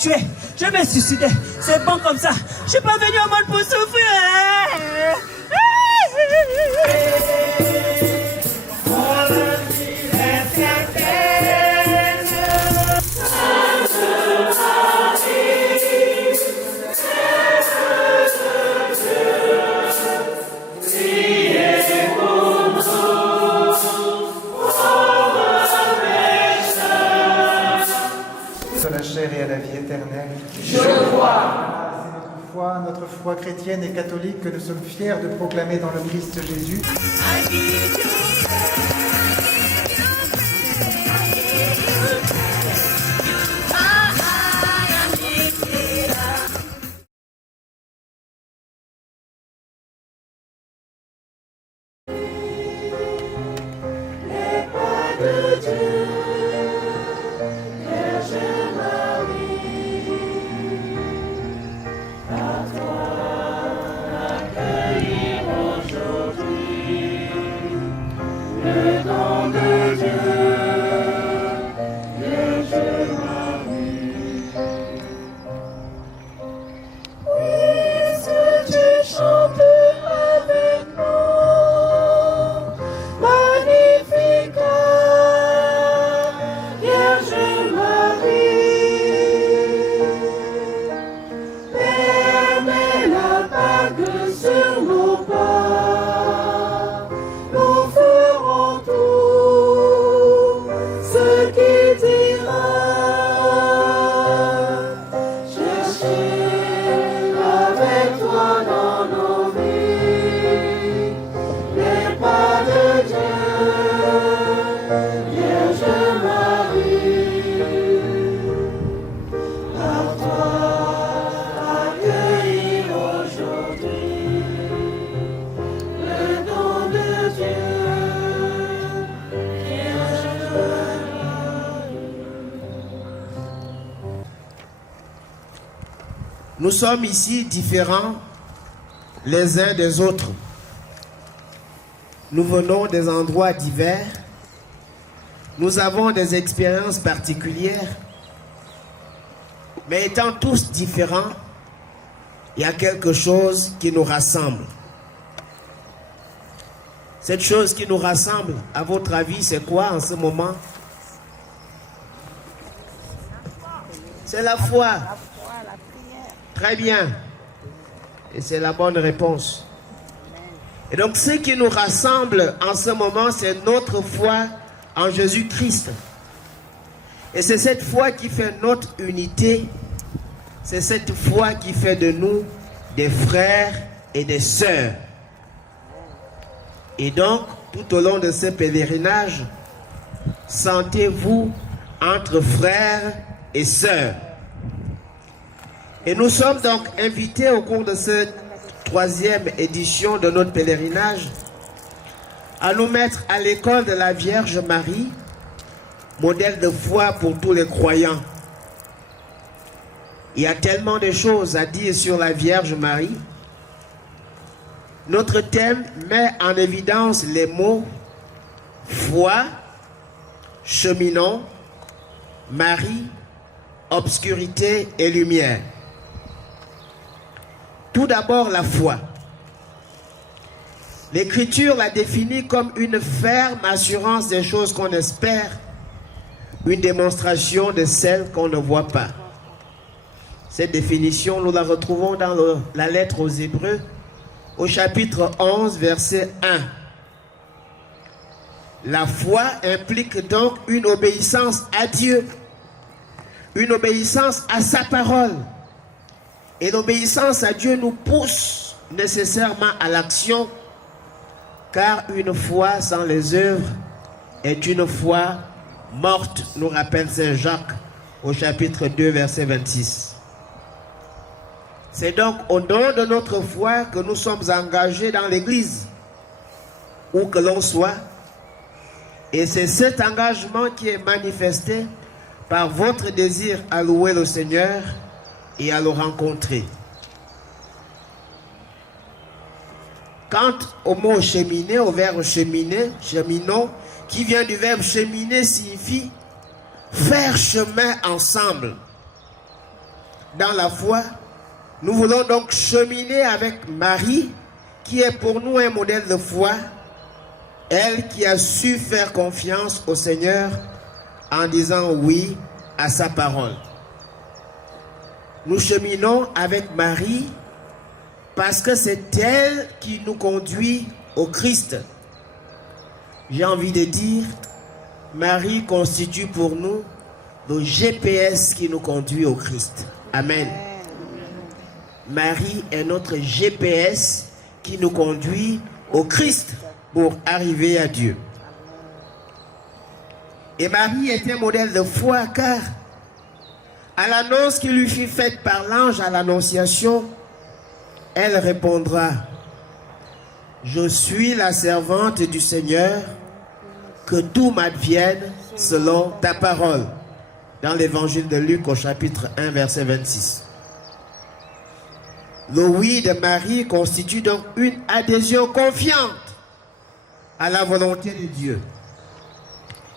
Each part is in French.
tuer, je vais me suicider. C'est bon comme ça. Je suis pas venu au monde pour souffrir. À la chair et à la vie éternelle. Je crois. C'est notre foi chrétienne et catholique que nous sommes fiers de proclamer dans le Christ Jésus. Nous sommes ici différents les uns des autres. Nous venons des endroits divers. Nous avons des expériences particulières. Mais étant tous différents, il y a quelque chose qui nous rassemble. Cette chose qui nous rassemble, à votre avis, c'est quoi en ce moment? C'est la foi. Très bien. Et c'est la bonne réponse. Et donc, ce qui nous rassemble en ce moment, c'est notre foi en Jésus-Christ. Et c'est cette foi qui fait notre unité. C'est cette foi qui fait de nous des frères et des sœurs. Et donc, tout au long de ce pèlerinage, sentez-vous entre frères et sœurs. Et nous sommes donc invités au cours de cette 3e édition de notre pèlerinage à nous mettre à l'école de la Vierge Marie, modèle de foi pour tous les croyants. Il y a tellement de choses à dire sur la Vierge Marie. Notre thème met en évidence les mots foi, cheminons, Marie, obscurité et lumière. Tout d'abord, la foi. L'Écriture la définit comme une ferme assurance des choses qu'on espère, une démonstration de celles qu'on ne voit pas. Cette définition, nous la retrouvons dans la lettre aux Hébreux, au chapitre 11, verset 1. La foi implique donc une obéissance à Dieu, une obéissance à sa parole. Et l'obéissance à Dieu nous pousse nécessairement à l'action, car une foi sans les œuvres est une foi morte, nous rappelle Saint Jacques au chapitre 2, verset 26. C'est donc au nom de notre foi que nous sommes engagés dans l'Église, où que l'on soit. Et c'est cet engagement qui est manifesté par votre désir à louer le Seigneur et à le rencontrer. Quant au mot cheminer, au verbe cheminer, cheminons, qui vient du verbe cheminer, signifie faire chemin ensemble. dans la foi, nous voulons donc cheminer avec Marie, qui est pour nous un modèle de foi, elle qui a su faire confiance au Seigneur en disant oui à sa parole. Nous cheminons avec Marie parce que c'est elle qui nous conduit au Christ. J'ai envie de dire, Marie constitue pour nous le GPS qui nous conduit au Christ. Amen. Marie est notre GPS qui nous conduit au Christ pour arriver à Dieu. Et Marie est un modèle de foi car à l'annonce qui lui fut faite par l'ange à l'annonciation, elle répondra: je suis la servante du Seigneur, que tout m'advienne selon ta parole. Dans l'évangile de Luc au chapitre 1 verset 26. Le oui de Marie constitue donc une adhésion confiante à la volonté de Dieu.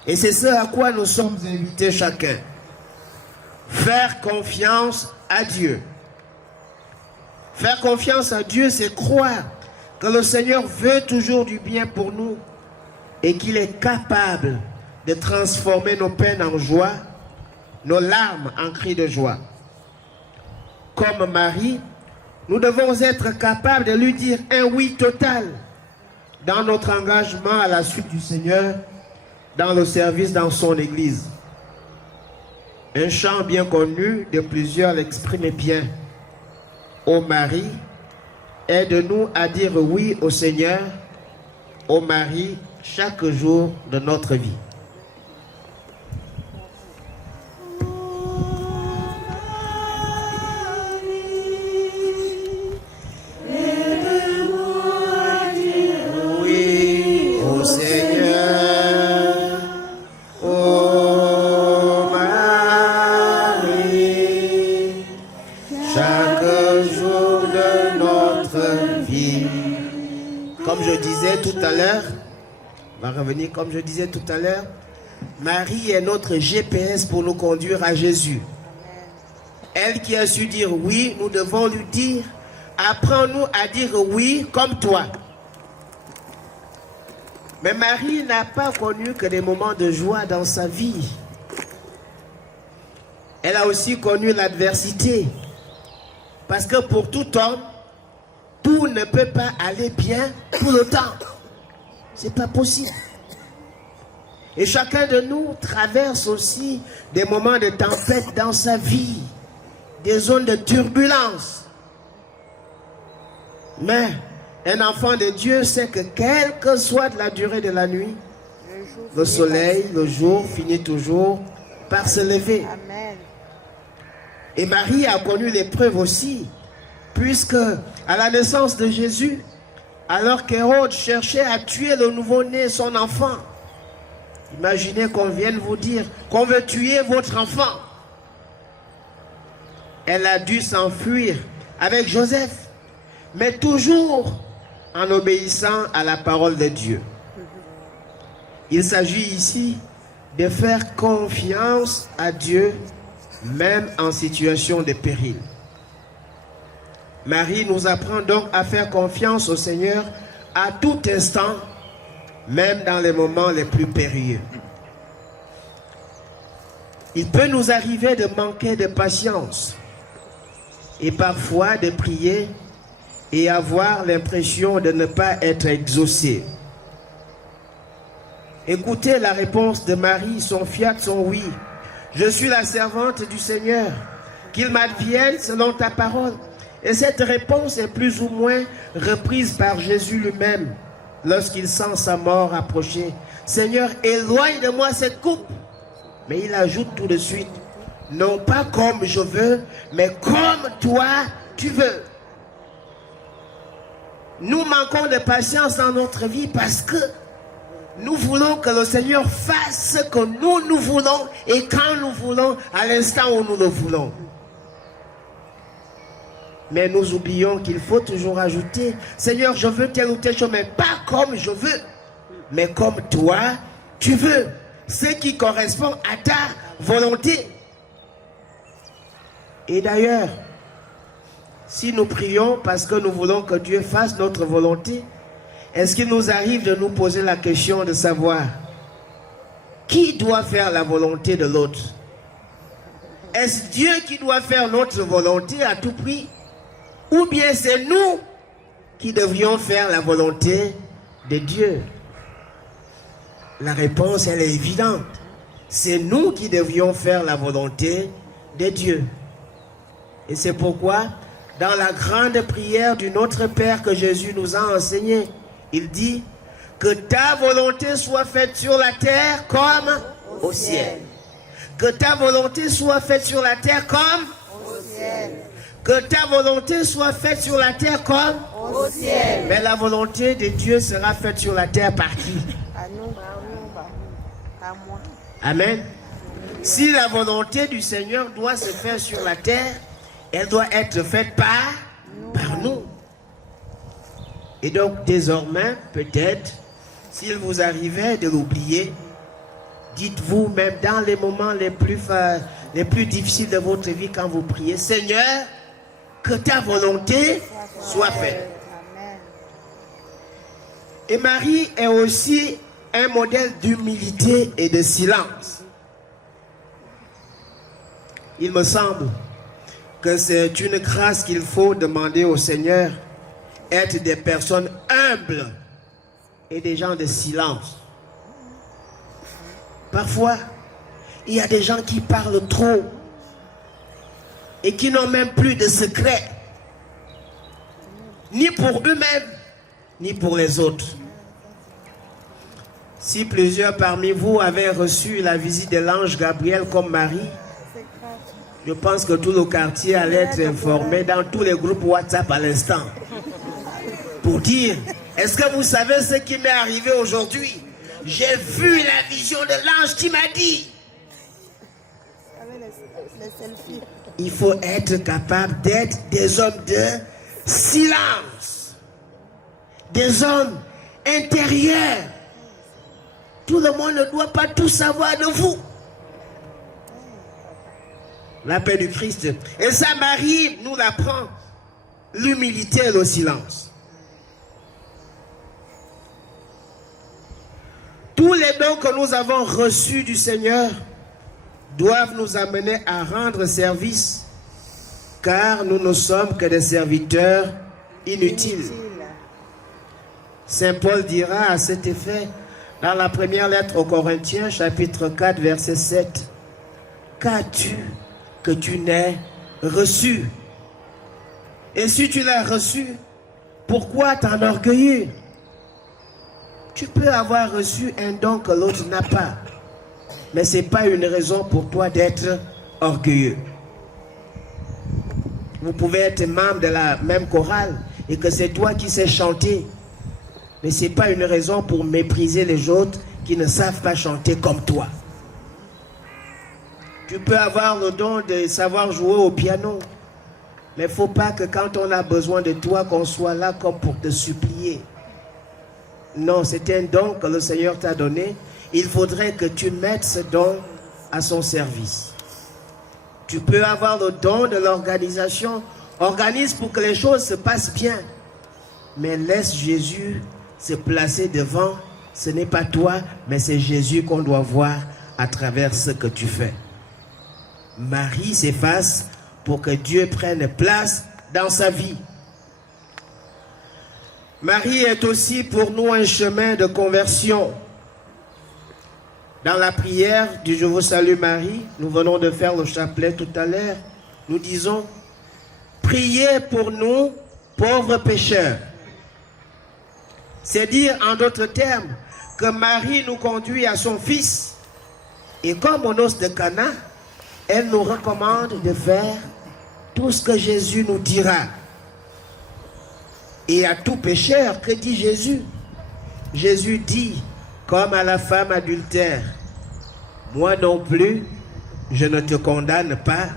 Et c'est ce à quoi nous sommes invités chacun. Faire confiance à Dieu. Faire confiance à Dieu, c'est croire que le Seigneur veut toujours du bien pour nous et qu'il est capable de transformer nos peines en joie, nos larmes en cris de joie. Comme Marie, nous devons être capables de lui dire un oui total dans notre engagement à la suite du Seigneur, dans le service dans son Église. Un chant bien connu de plusieurs l'exprime bien. Ô Marie, aide-nous à dire oui au Seigneur, ô Marie, chaque jour de notre vie. Comme je disais tout à l'heure, Marie est notre GPS pour nous conduire à Jésus. Elle qui a su dire oui, nous devons lui dire: apprends-nous à dire oui comme toi. Mais Marie n'a pas connu que des moments de joie dans sa vie. Elle a aussi connu l'adversité. Parce que pour tout homme, tout ne peut pas aller bien tout le temps. C'est pas possible. Et chacun de nous traverse aussi des moments de tempête dans sa vie, des zones de turbulence. Mais un enfant de Dieu sait que quelle que soit la durée de la nuit, le soleil, le jour finit toujours par se lever. Amen. Et Marie a connu l'épreuve aussi, puisque à la naissance de Jésus, alors qu'Hérode cherchait à tuer le nouveau-né, son enfant, imaginez qu'on vienne vous dire qu'on veut tuer votre enfant. Elle a dû s'enfuir avec Joseph, mais toujours en obéissant à la parole de Dieu. Il s'agit ici de faire confiance à Dieu, même en situation de péril. Marie nous apprend donc à faire confiance au Seigneur à tout instant, même dans les moments les plus périlleux. Il peut nous arriver de manquer de patience et parfois de prier et avoir l'impression de ne pas être exaucé. Écoutez la réponse de Marie, son fiat, son oui. Je suis la servante du Seigneur, qu'il m'advienne selon ta parole. Et cette réponse est plus ou moins reprise par Jésus lui-même lorsqu'il sent sa mort approcher. Seigneur, éloigne de moi cette coupe. Mais il ajoute tout de suite, non pas comme je veux, mais comme toi tu veux. Nous manquons de patience dans notre vie parce que nous voulons que le Seigneur fasse ce que nous voulons et quand nous voulons, à l'instant où nous le voulons. Mais nous oublions qu'il faut toujours ajouter, Seigneur, je veux telle ou telle chose, mais pas comme je veux, mais comme toi, tu veux. Ce qui correspond à ta volonté. Et d'ailleurs, si nous prions parce que nous voulons que Dieu fasse notre volonté, est-ce qu'il nous arrive de nous poser la question de savoir qui doit faire la volonté de l'autre? Est-ce Dieu qui doit faire notre volonté à tout prix? Ou bien c'est nous qui devrions faire la volonté de Dieu? La réponse, elle est évidente. C'est nous qui devrions faire la volonté de Dieu. Et c'est pourquoi, dans la grande prière du Notre Père que Jésus nous a enseigné, il dit que ta volonté soit faite sur la terre comme au ciel. Que ta volonté soit faite sur la terre comme au ciel. Que ta volonté soit faite sur la terre comme au ciel. Mais la volonté de Dieu sera faite sur la terre par qui? Amen. Si la volonté du Seigneur doit se faire sur la terre, elle doit être faite par nous. Et donc, désormais, peut-être, s'il vous arrivait de l'oublier, dites-vous, même dans les moments les plus difficiles de votre vie, quand vous priez, Seigneur, que ta volonté soit faite. Et Marie est aussi un modèle d'humilité et de silence. Il me semble que c'est une grâce qu'il faut demander au Seigneur, être des personnes humbles et des gens de silence. Parfois, il y a des gens qui parlent trop et qui n'ont même plus de secret, ni pour eux-mêmes, ni pour les autres. Si plusieurs parmi vous avaient reçu la visite de l'ange Gabriel comme Marie, je pense que tout le quartier allait être informé dans tous les groupes WhatsApp à l'instant. Pour dire, est-ce que vous savez ce qui m'est arrivé aujourd'hui? J'ai vu la vision de l'ange qui m'a dit. Il faut être capable d'être des hommes de silence. Des hommes intérieurs. Tout le monde ne doit pas tout savoir de vous. La paix du Christ. Et ça, Marie nous l'apprend. L'humilité et le silence. Tous les dons que nous avons reçus du Seigneur doivent nous amener à rendre service, car nous ne sommes que des serviteurs inutiles. Saint Paul dira à cet effet dans la première lettre aux Corinthiens, chapitre 4, verset 7, « Qu'as-tu que tu n'aies reçu? Et si tu l'as reçu, pourquoi t'enorgueillir? Tu peux avoir reçu un don que l'autre n'a pas, mais ce n'est pas une raison pour toi d'être orgueilleux. Vous pouvez être membre de la même chorale et que c'est toi qui sais chanter, mais ce n'est pas une raison pour mépriser les autres qui ne savent pas chanter comme toi. Tu peux avoir le don de savoir jouer au piano, mais il ne faut pas que quand on a besoin de toi, qu'on soit là comme pour te supplier. Non, c'est un don que le Seigneur t'a donné. Il faudrait que tu mettes ce don à son service. Tu peux avoir le don de l'organisation. Organise pour que les choses se passent bien. Mais laisse Jésus se placer devant. Ce n'est pas toi, mais c'est Jésus qu'on doit voir à travers ce que tu fais. Marie s'efface pour que Dieu prenne place dans sa vie. Marie est aussi pour nous un chemin de conversion. Dans la prière du Je vous salue Marie, nous venons de faire le chapelet tout à l'heure, nous disons, priez pour nous, pauvres pécheurs. C'est dire en d'autres termes que Marie nous conduit à son Fils et comme aux noces de Cana, elle nous recommande de faire tout ce que Jésus nous dira. Et à tout pécheur, que dit Jésus? Jésus dit, comme à la femme adultère, moi non plus, je ne te condamne pas.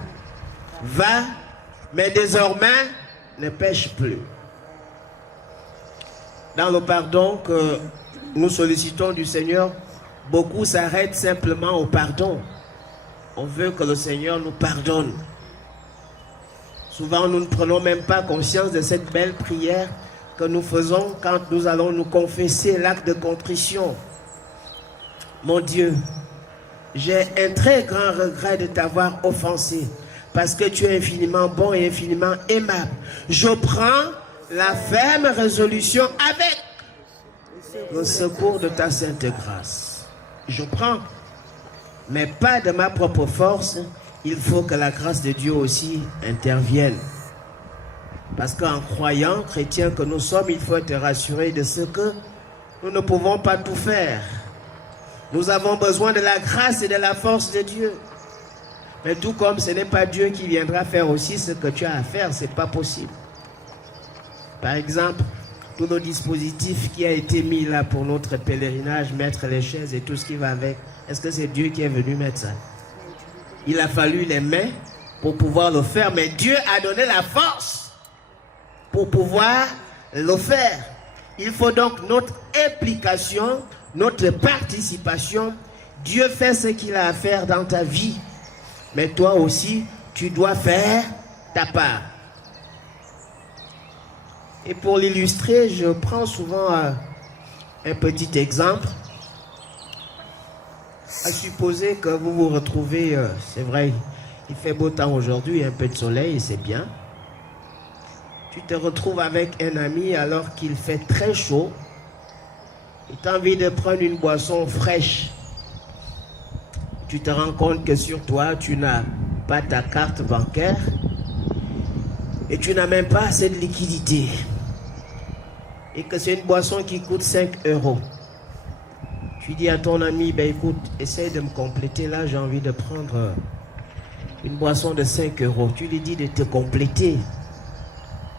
Va, mais désormais, ne pêche plus. Dans le pardon que nous sollicitons du Seigneur, beaucoup s'arrêtent simplement au pardon. On veut que le Seigneur nous pardonne. Souvent, nous ne prenons même pas conscience de cette belle prière que nous faisons quand nous allons nous confesser l'acte de contrition. Mon Dieu, j'ai un très grand regret de t'avoir offensé parce que tu es infiniment bon et infiniment aimable. Je prends la ferme résolution avec le secours de ta sainte grâce. Je prends, mais pas de ma propre force. Il faut que la grâce de Dieu aussi intervienne. Parce qu'en croyant, chrétiens que nous sommes, il faut être rassuré de ce que nous ne pouvons pas tout faire. Nous avons besoin de la grâce et de la force de Dieu. Mais tout comme ce n'est pas Dieu qui viendra faire aussi ce que tu as à faire, ce n'est pas possible. Par exemple, tous nos dispositifs qui a été mis là pour notre pèlerinage, mettre les chaises et tout ce qui va avec, est-ce que c'est Dieu qui est venu mettre ça? Il a fallu les mains pour pouvoir le faire, mais Dieu a donné la force pour pouvoir le faire. Il faut donc notre implication, notre participation. Dieu fait ce qu'il a à faire dans ta vie, mais toi aussi, tu dois faire ta part. Et pour l'illustrer, je prends souvent un petit exemple. À supposer que vous vous retrouvez, c'est vrai, il fait beau temps aujourd'hui, un peu de soleil, c'est bien. Tu te retrouves avec un ami alors qu'il fait très chaud. Et tu as envie de prendre une boisson fraîche. Tu te rends compte que sur toi, tu n'as pas ta carte bancaire. Et tu n'as même pas assez de liquidité. Et que c'est une boisson qui coûte 5 €. Tu dis à ton ami, ben écoute, essaye de me compléter, là j'ai envie de prendre une boisson de 5 €. Tu lui dis de te compléter.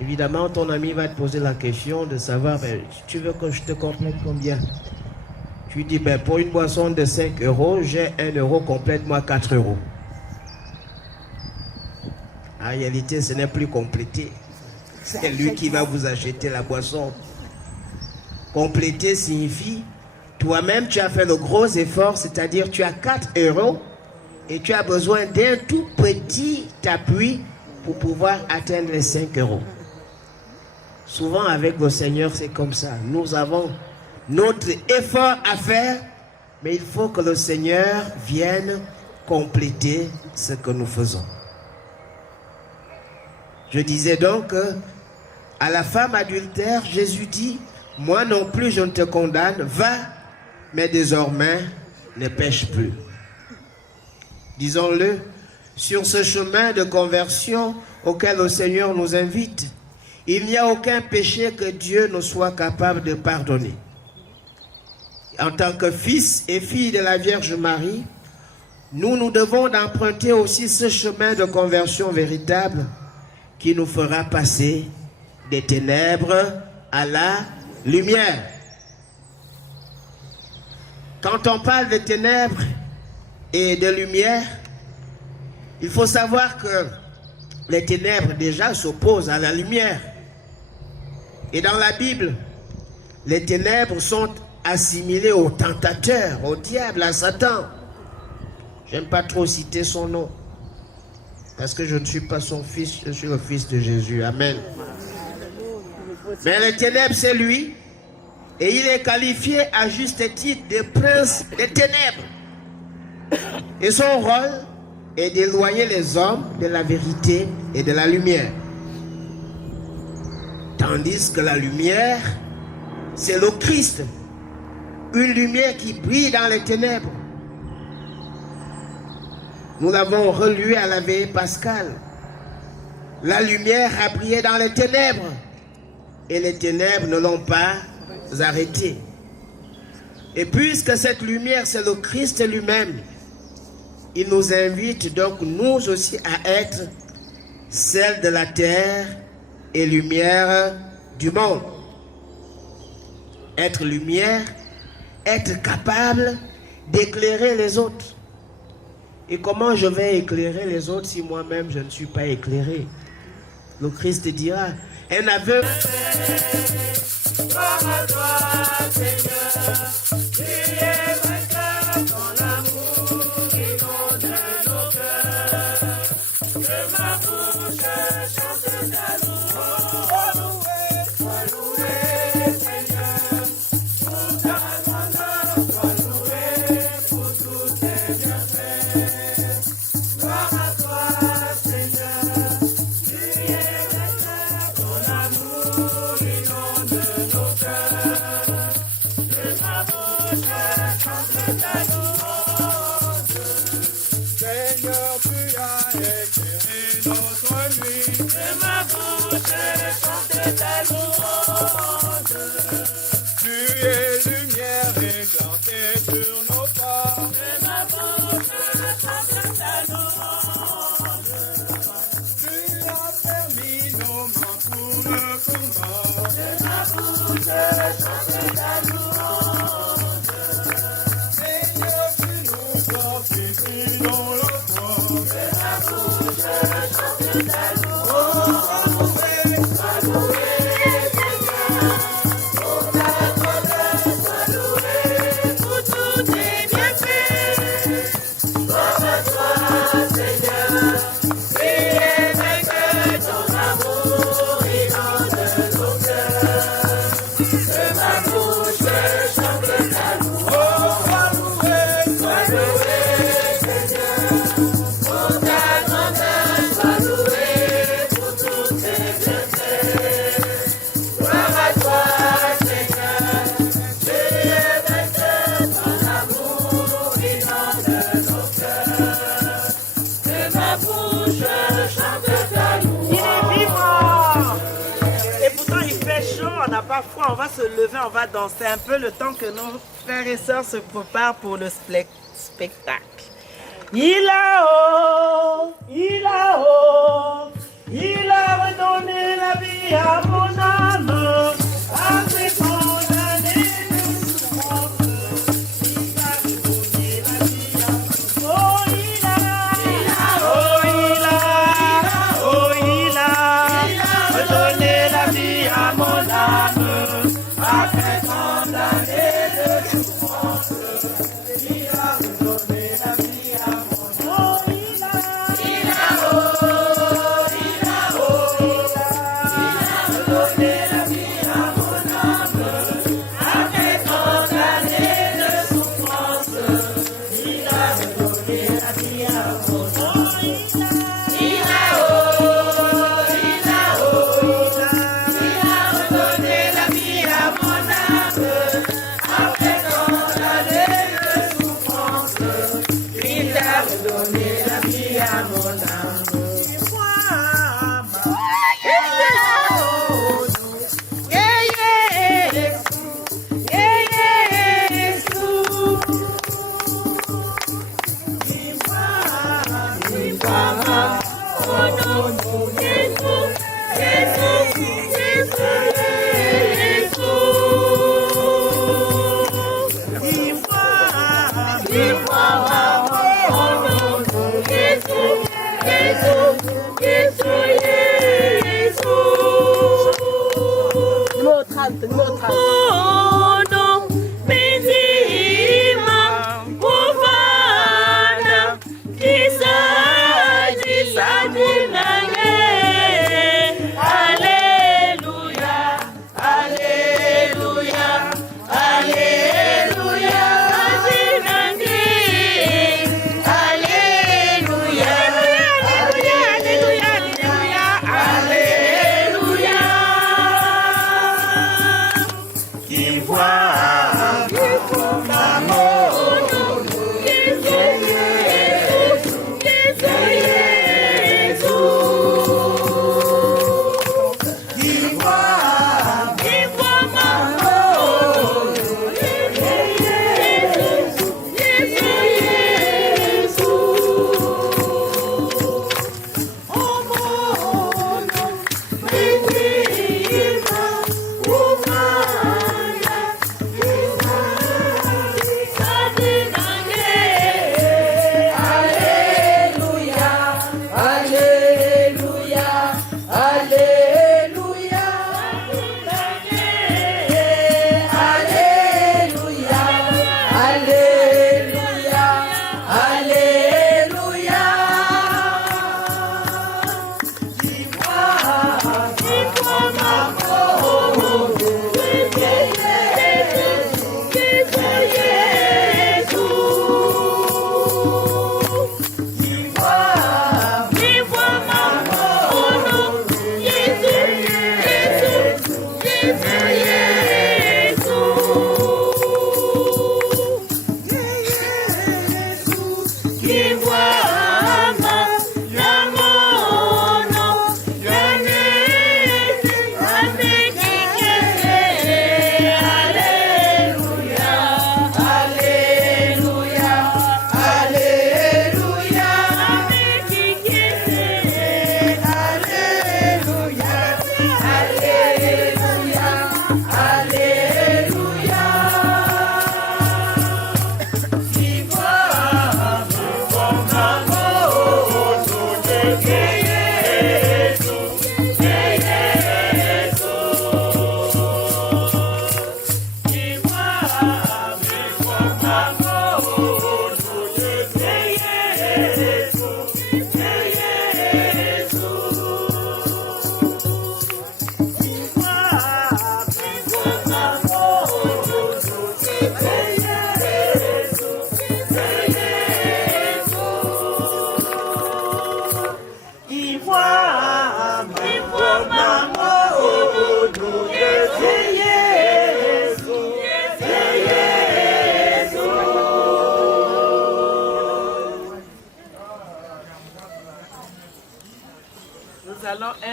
Évidemment, ton ami va te poser la question de savoir, ben, tu veux que je te complète combien? Tu dis, ben pour une boisson de 5 €, j'ai 1 €, complète-moi 4 €. En réalité, ce n'est plus complété. C'est lui qui va vous acheter la boisson. Compléter signifie, toi-même, tu as fait le gros effort, c'est-à-dire tu as 4 € et tu as besoin d'un tout petit appui pour pouvoir atteindre les 5 €. Souvent, avec le Seigneur, c'est comme ça. Nous avons notre effort à faire, mais il faut que le Seigneur vienne compléter ce que nous faisons. Je disais donc à la femme adultère, Jésus dit, moi non plus je ne te condamne, va, mais désormais ne pêche plus. Disons-le, sur ce chemin de conversion auquel le Seigneur nous invite, il n'y a aucun péché que Dieu ne soit capable de pardonner. En tant que fils et filles de la Vierge Marie, nous devons d'emprunter aussi ce chemin de conversion véritable qui nous fera passer des ténèbres à la lumière. Quand on parle de ténèbres et de lumière, il faut savoir que les ténèbres déjà s'opposent à la lumière. Et dans la Bible, les ténèbres sont assimilées au tentateur, au diable, à Satan. J'aime pas trop citer son nom, parce que je ne suis pas son fils, je suis le fils de Jésus. Amen. Mais les ténèbres, c'est lui. Et il est qualifié à juste titre de prince des ténèbres. Et son rôle est d'éloigner les hommes de la vérité et de la lumière. Tandis que la lumière, c'est le Christ. Une lumière qui brille dans les ténèbres. Nous l'avons relu à la veillée pascale. La lumière a brillé dans les ténèbres. Et les ténèbres ne l'ont pas arrêté. Et puisque cette lumière, c'est le Christ lui-même, il nous invite donc nous aussi à être celle de la terre et lumière du monde. Être lumière, être capable d'éclairer les autres. Et comment je vais éclairer les autres si moi-même je ne suis pas éclairé? Le Christ dira, un aveugle. Comme toi, Seigneur, tu es vainqueur, ton amour inonde nos cœurs. Que ma bouche chante. Seigneur, tu as éclairé notre nuit. De ma bouche, chante ta louange. Tu es lumière éclatée sur nos pas. De ma bouche, chante ta louange. Tu as permis nos mains pour le combat. De ma bouche, chante ta louange. Seigneur, tu nous fortifies dans le foi. De ma bouche, chante ta louange. Sois loué, Seigneur. Oh, ta grandeur, sois loué pour tous tes bienfaits. Gloire à toi, Seigneur. Priez que ton amour inonde nos cœurs. De ma bouche, chante ta louange. Sois loué, Seigneur. Oh, ta grandeur, sois loué pour tous tes bienfaits. Gloire à toi, Seigneur. Priez que ton amour inonde nos cœurs. De ma bouche, chante ta louange. Il est vivant. Et pourtant il fait chaud, on n'a pas froid, on va se lever, on va danser un peu le temps que nos frères et sœurs se préparent pour le spectacle. Il a haut, il a haut, il a redonné la vie à mon âme, après tant d'années de souffrance, il a redonné la vie à mon âme. Oh, il a, oh, il a, oh, il a redonné la vie à mon âme, après tant d'années de souffrance, il a redonné la vie à mon âme. Oh, il a, redonné la vie à mon âme, après tant d'années de souffrance, il a redonné la vie à mon âme. Redonné la vie à mon âme, après tant d'années de souffrance, il a redonné la vie à mon âme. Oh non, benzima, ufana, kisaji nange. Alléluia, alléluia, alléluia, nange. Alléluia, alléluia, alléluia, alléluia, alléluia. Qui voit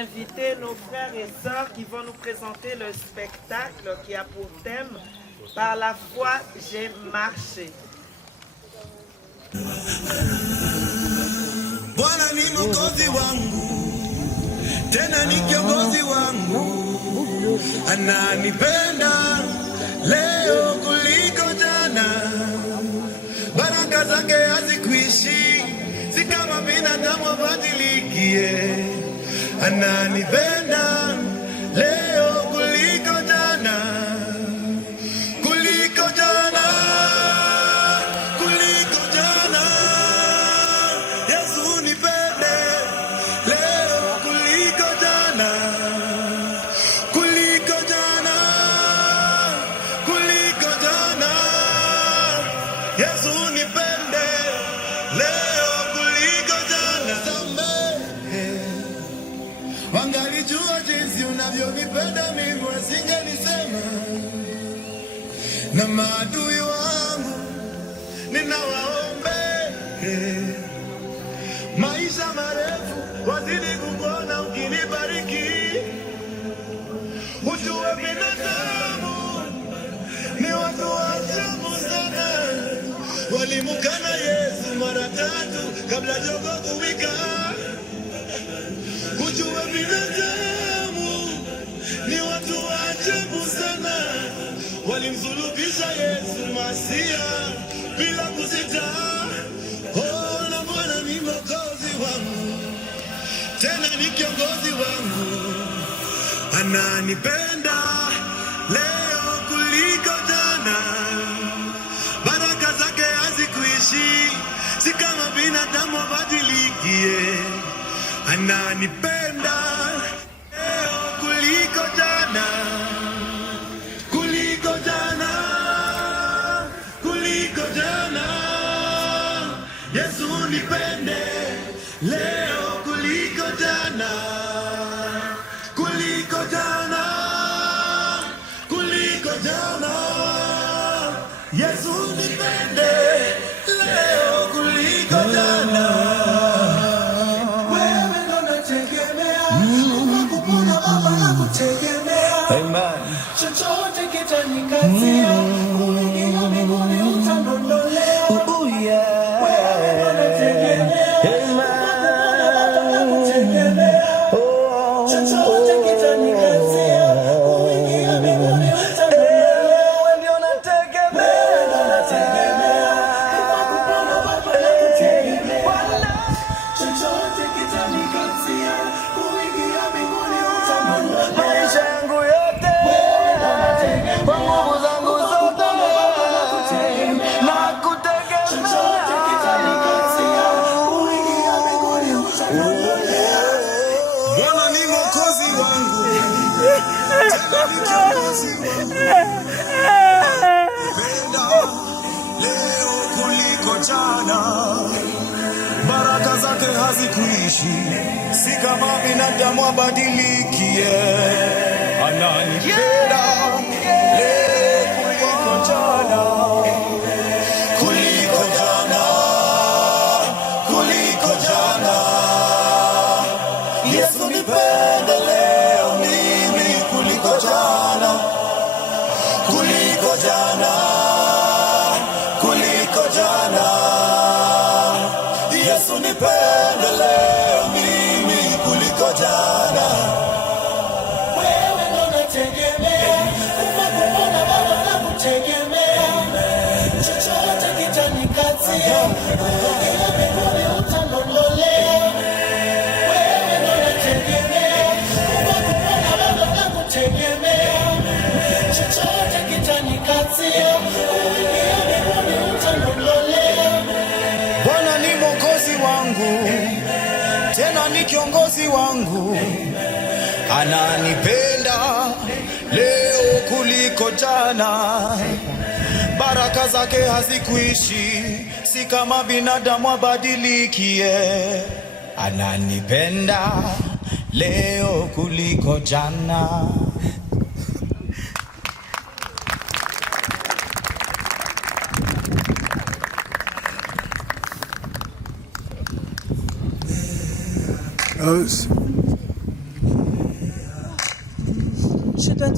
inviter nos frères et sœurs qui vont nous présenter le spectacle qui a pour thème « Par la foi, j'ai marché ». Bwana ni mwokozi wangu, tena ni kiongozi wangu, ananipenda leo kuliko jana, baraka zake hazikuishi, si kama binadamu abadilikie, ananipenda leo kuliko jana, kuliko jana, kuliko jana. Yesu nipende leo kuliko jana, kuliko jana, kuliko jana. Yesu nipende leo kuliko jana. Samehe, wangalijua jinsi unavyonipenda mimi, wasingenisema. Na maadui wangu ninawaombe maisha marefu, wazidi kukuona ukinibariki. Ujue binadamu ni watu wa ajabu sana, walimkana Yesu mara 3 kabla jogoo kuwika. Ujue binadamu ni watu wa ajabu sana, walimsulubisha Yesu Masia bila kusita. Oh, na Bwana ni mwokozi wangu, tena ni kiongozi wangu, ananipenda leo kuliko jana, baraka zake hazikuishi, si kama binadamu abadilikie, ananipenda leo kuliko jana, kuliko jana, kuliko jana. Yesu nipende leo kuliko jana, kuliko jana, kuliko jana. Yesu nipende leo kuliko jana. Wewe ndo nategemea, ukakupona Baba nakutegemea. Amen. Chochote kitanikatia, kuingia mbinguni utandondolea. Bwana ni mwokozi wangu, tena ni kiongozi wangu, penda leo kuliko jana, baraka zake hazikuishi, si kama binadamu abadilikie, ananipenda leo kuliko jana, kuliko jana, kuliko jana. Yesu nipende leo mimi kuliko jana, kuliko jana, kuliko jana. Yesu nipende leo mimi kuliko jana. Wewe ndo nategemea, ukakupona Baba nakutegemea. Chochote kitanikatia, kuingia mbinguni utandondolea. Wewe ndo nategemea, ukakupona Baba nakutegemea. Chochote kitanikatia, kuingia mbinguni utandondolea. Bwana ni mwokozi wangu, tena ni kiongozi wangu, ananipenda leo kuliko jana, baraka zake hazikuishi, si kama binadamu abadilikie, ananipenda leo kuliko jana. Hausse.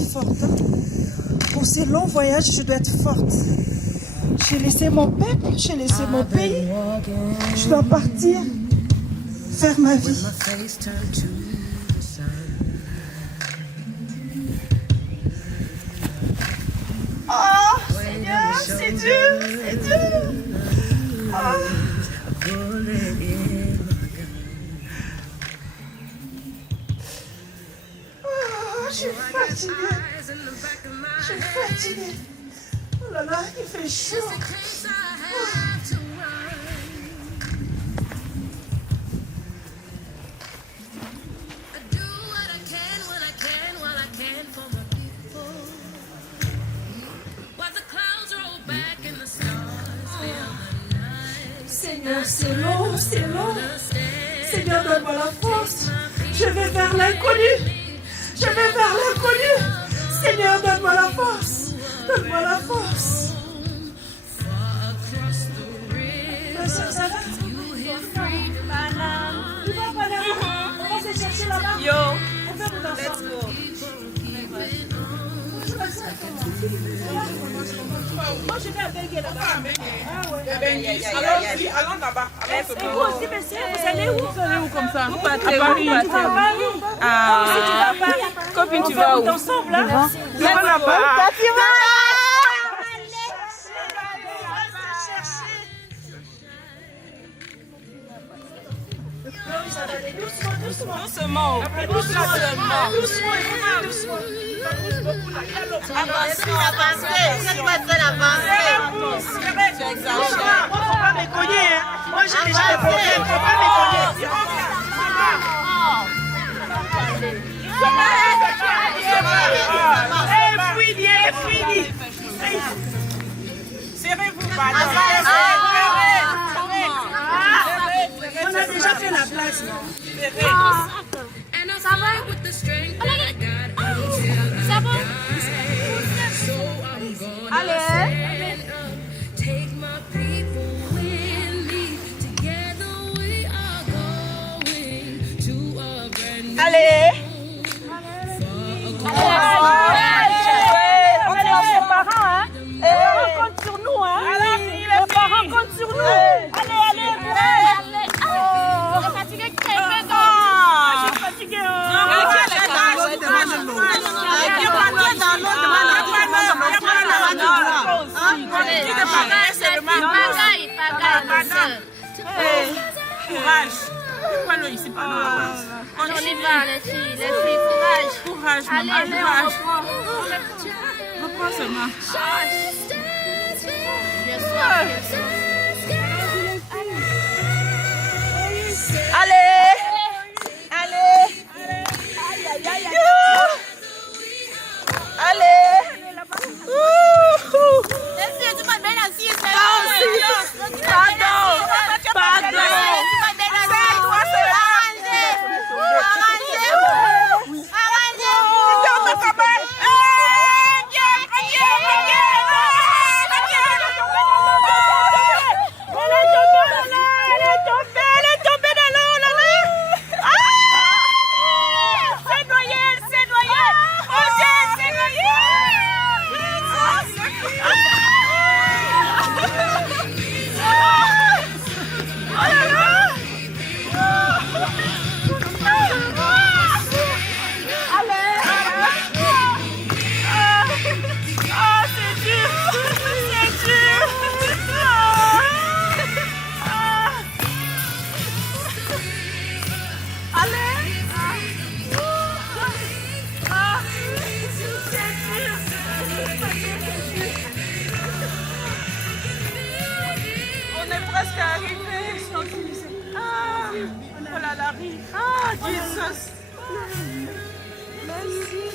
forte. Hein. Pour ces longs voyages, je dois être forte. J'ai laissé mon peuple, j'ai laissé mon pays. Je dois partir, faire ma vie. Oh, Seigneur, c'est dur, c'est dur. Oh. Je suis fatiguée. Je suis fatiguée. Oh là là, il fait chaud. Seigneur, c'est long, c'est long. Seigneur, donne-moi la force. Je vais vers l'inconnu. Je vais vers l'inconnu. Seigneur, donne-moi la force. Donne-moi la force. Ma soeur, ça va? Tu vas pas là? On va se chercher là-bas. Yo. On fait tout ensemble. Let's go. Moi, je vais à Bengue là-bas. Ah ouais. Allons là-bas. Et vous aussi, monsieur, vous allez où? Vous allez où comme ça? Vous partez où? Tu vas à Paris? Ah. Si tu vas à Paris, copine, tu vas où? Ensemble, là? Tu vas là-bas. Doucement. Faut pas me cogner. Moi, j'ai déjà des problèmes. Faut pas me cogner. Fouille. Serrez-vous, pardon. On a déjà fait la place. Ça va? Ça va? Allez. Allez. On est les parents, hein? Les parents comptent sur nous, hein? Les parents comptent sur nous. Allez. On est fatigué, Je suis fatiguée. Courage. Pourquoi non ici, pas là-bas? On y va, les filles, courage. Courage, maman, courage. Reprends seulement. Bien sûr. Allez.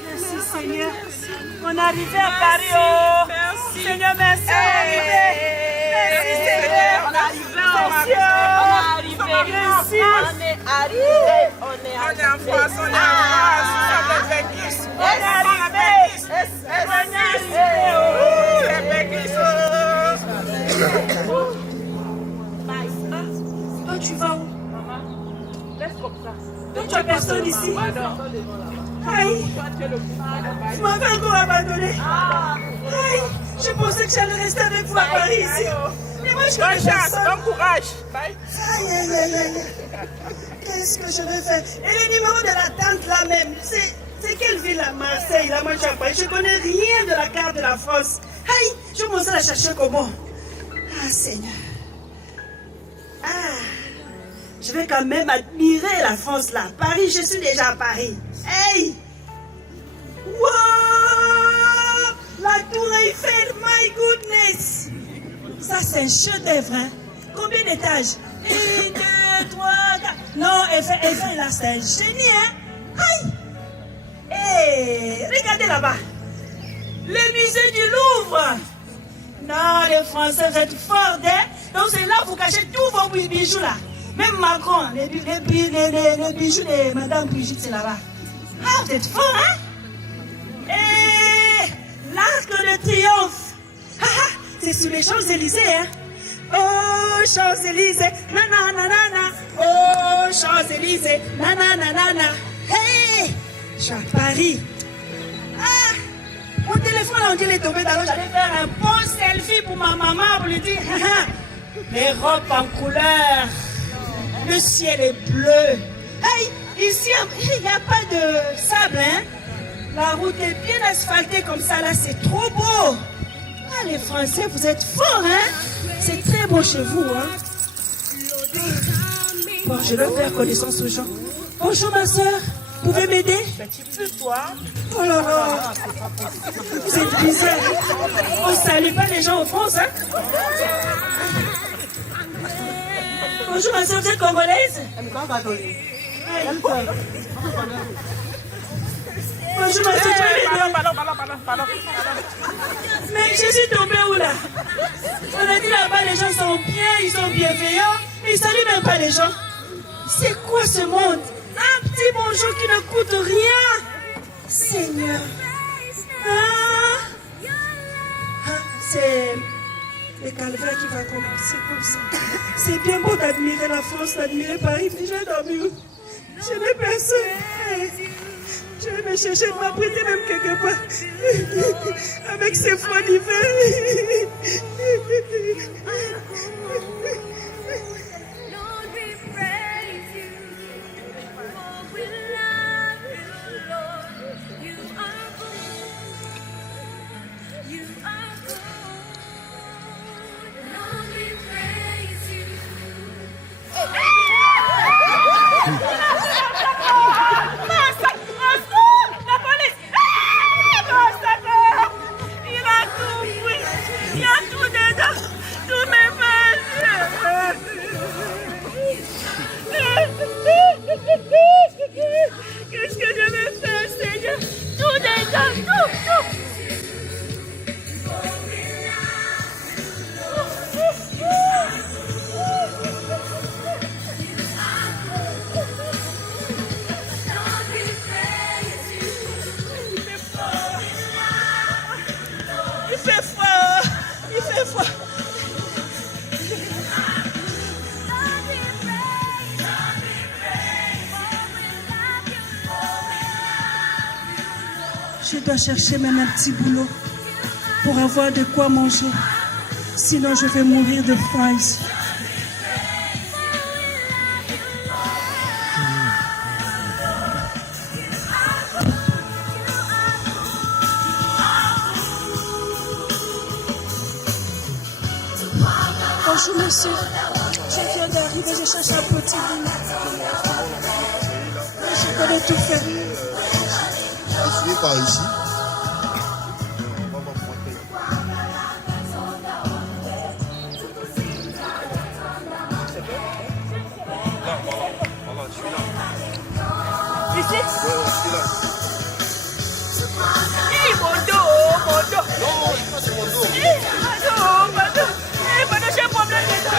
Merci Seigneur. On est arrivé à Paris. Oh. Merci. Seigneur, merci. On est arrivé. Merci Seigneur. On est arrivé en Merci. On est en France. On est arrivé. Toi, tu vas où? Laisse comme ça. Toi, tu as personne ici. Aïe, vous m'avez encore abandonné. Aïe, je pensais que j'allais rester avec vous à Paris ici. Mais moi, je connais personne. Bon courage. Aïe, aïe, aïe, aïe. Qu'est-ce que je vais faire? Et le numéro de la tante là même, c'est quelle ville à Marseille? Là, moi, je connais rien de la carte de la France. Aïe, je vais commencer à la chercher comment? Ah, Seigneur. Ah, je vais quand même admirer la France là. Paris, je suis déjà à Paris. Hey! Wow! La tour Eiffel, my goodness! Ça, c'est un chef-d'œuvre, hein? Combien d'étages? 1, 2, 3, 4. Non, Eiffel là, c'est un génie, hein? Aïe! Hey! Regardez là-bas. Le musée du Louvre. Non, les Français, vous êtes forts, hein? Donc c'est là que vous cachez tous vos bijoux là. Même Macron, les bijoux de Madame Brigitte, c'est là-bas. Ah, vous êtes forts, hein? Et l'Arc de Triomphe. Ah, ah, c'est sur les Champs-Élysées, hein? Oh, Champs-Élysées, nanana. Oh, Champs-Élysées, nanana. Hey! Je suis à Paris. Ah! Mon téléphone, on dit, il est tombé dans l'eau. J'allais faire un bon selfie pour ma maman pour lui dire, les robes en couleur, le ciel est bleu. Hey, ici, il n'y a pas de sable, hein? La route est bien asphaltée comme ça, là, c'est trop beau. Ah, les Français, vous êtes forts, hein? C'est très beau chez vous, hein? Bon, je vais faire connaissance aux gens. Bonjour, ma soeur. Vous pouvez m'aider? Toi. Oh là là! Vous êtes bizarre. On ne salue pas les gens en France, hein? Bonjour, ma soeur, vous êtes congolaise? Bonjour, ma soeur, tu m'aides? Pardon. Mais je suis tombée où là? On a dit là-bas, les gens sont bien, ils sont bienveillants, ils ne saluent même pas les gens. C'est quoi ce monde? Un petit bonjour qui ne coûte rien. Seigneur. C'est le calvaire qui va commencer comme ça. C'est bien beau d'admirer la France, d'admirer Paris, mais j'ai dormi où? Je n'ai personne. Je vais me chercher de m'abriter même quelque part. Avec ces froids d'hiver. Qu'est-ce que je vais faire, Seigneur? Tout dégage, tout. Il fait froid. Je dois chercher même un petit boulot pour avoir de quoi manger. Sinon, je vais mourir de faim ici. Bonjour, monsieur. Je viens d'arriver, je cherche un petit boulot. Je connais tout faire. Je suis par ici. Ici? Je suis là. Mon dos. Non, c'est mon dos. Pardon, j'ai un problème de dos.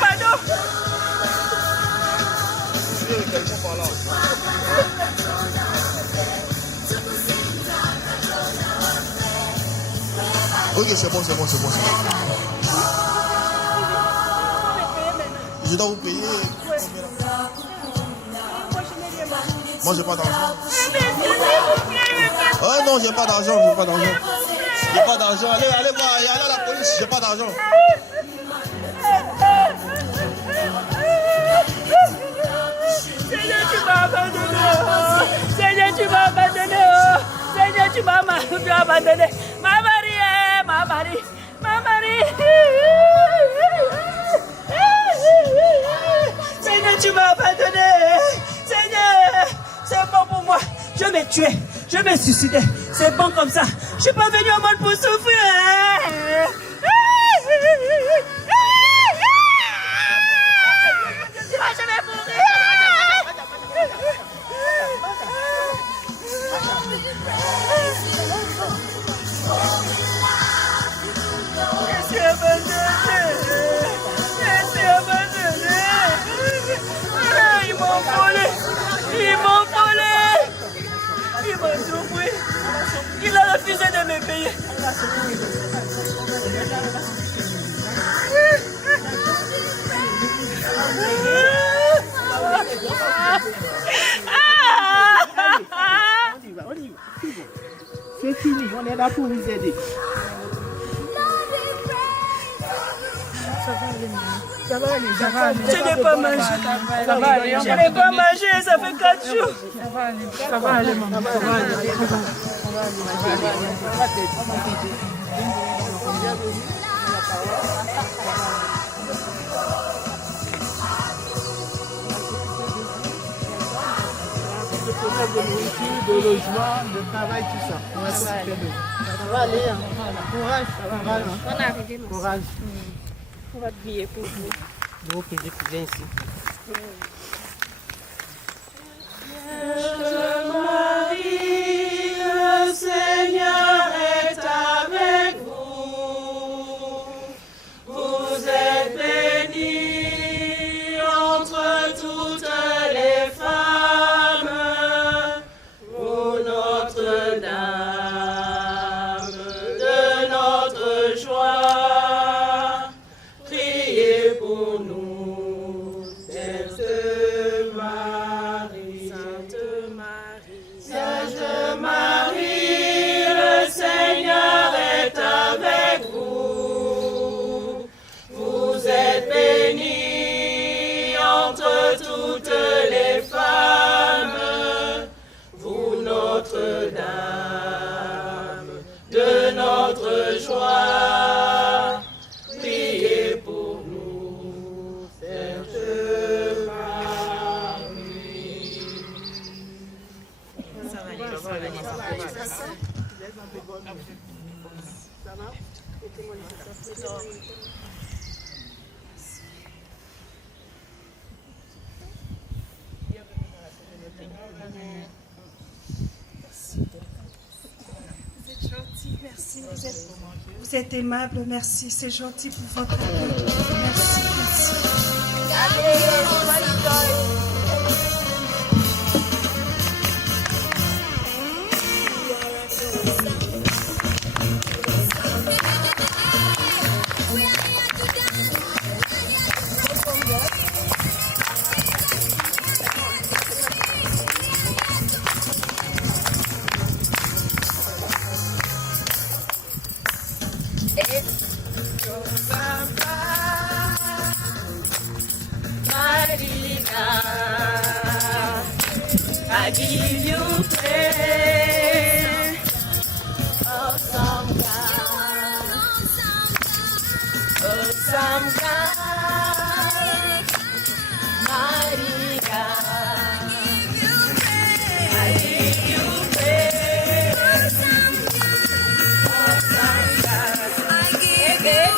Pardon. Je suis avec quelqu'un par là. Ok, c'est bon. Je dois vous payer combien là? Moi, j'ai pas d'argent. Oh non, j'ai pas d'argent, j'ai pas d'argent. J'ai pas d'argent. Allez, allez voir, allez à la police, j'ai pas d'argent. Seigneur, tu m'as abandonné. Seigneur, tu m'as abandonné. Seigneur, tu m'as abandonné. Ma Marie. Seigneur, tu m'as abandonné. Seigneur, c'est bon pour moi. Je vais tuer. Je vais suicider. C'est bon comme ça. Je suis pas venu au monde pour souffrir. Je vais mourir. Je suis abandonné. Ils m'ont volé. Ils m'ont tout pris. Il a refusé de me payer. C'est fini, on est là pour vous aider. Ça va aller. Je n'ai pas mangé. Je n'ai pas mangé, ça fait 4 jours. Ça va aller, maman. Ça va aller. De nourriture, de logement, de travail, tout ça. Ça va aller. Courage, ça va aller. Courage. On va prier pour vous. Vous qui viens ici. Marie, le Seigneur est avec vous. Vous êtes bénie entre toutes les femmes. Vous, Notre-Dame de notre joie, priez pour nous, Sainte Marie. Sainte Marie, le Seigneur est avec vous. Vous êtes bénie entre toutes les femmes. Vous, Notre-Dame de notre joie, priez pour nous, Sainte Marie. Vous êtes gentil, merci. Vous êtes aimable, merci. C'est gentil pour votre accueil. Merci. I give you praise, awesome God, mighty God. I give you praise, awesome God. I give you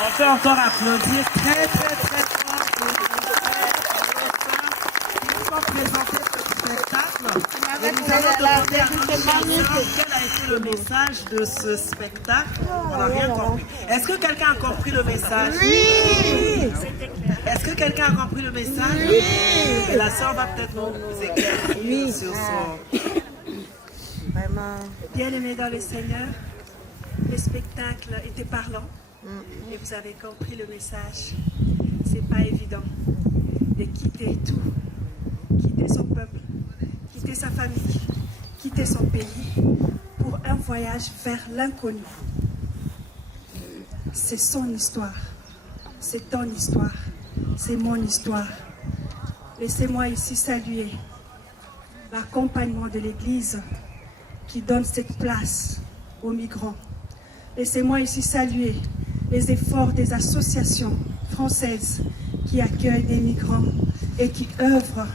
On peut encore applaudir très très très fort pour les enfants qui nous ont présenté ce spectacle. Et nous allons demander à notre chanteur quel a été le message de ce spectacle. On n'a rien compris. Est-ce que quelqu'un a compris le message? Oui. Est-ce que quelqu'un a compris le message? Oui. Et la sœur va peut-être nous éclairer sur son... Vraiment. Bien-aimés dans le Seigneur, le spectacle était parlant et vous avez compris le message. C'est pas évident de quitter tout, quitter son peuple, quitter sa famille, quitter son pays pour un voyage vers l'inconnu. C'est son histoire, c'est ton histoire, c'est mon histoire. Laissez-moi ici saluer l'accompagnement de l'Église qui donne cette place aux migrants. Laissez-moi ici saluer les efforts des associations françaises qui accueillent des migrants et qui œuvrent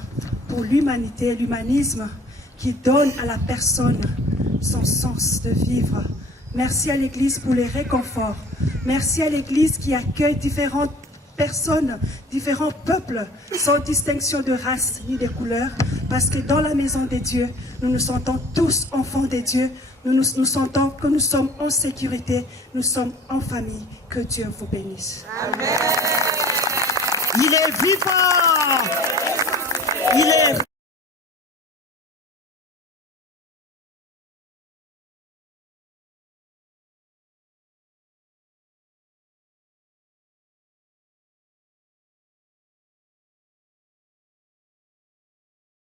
pour l'humanité, l'humanisme, qui donne à la personne son sens de vivre. Merci à l'Église pour les réconforts. Merci à l'Église qui accueille différentes personnes, différents peuples, sans distinction de race ni de couleur, parce que dans la maison des dieux, nous nous sentons tous enfants des dieux, nous sentons que nous sommes en sécurité, nous sommes en famille. Que Dieu vous bénisse. Amen. Il est vivant. Il est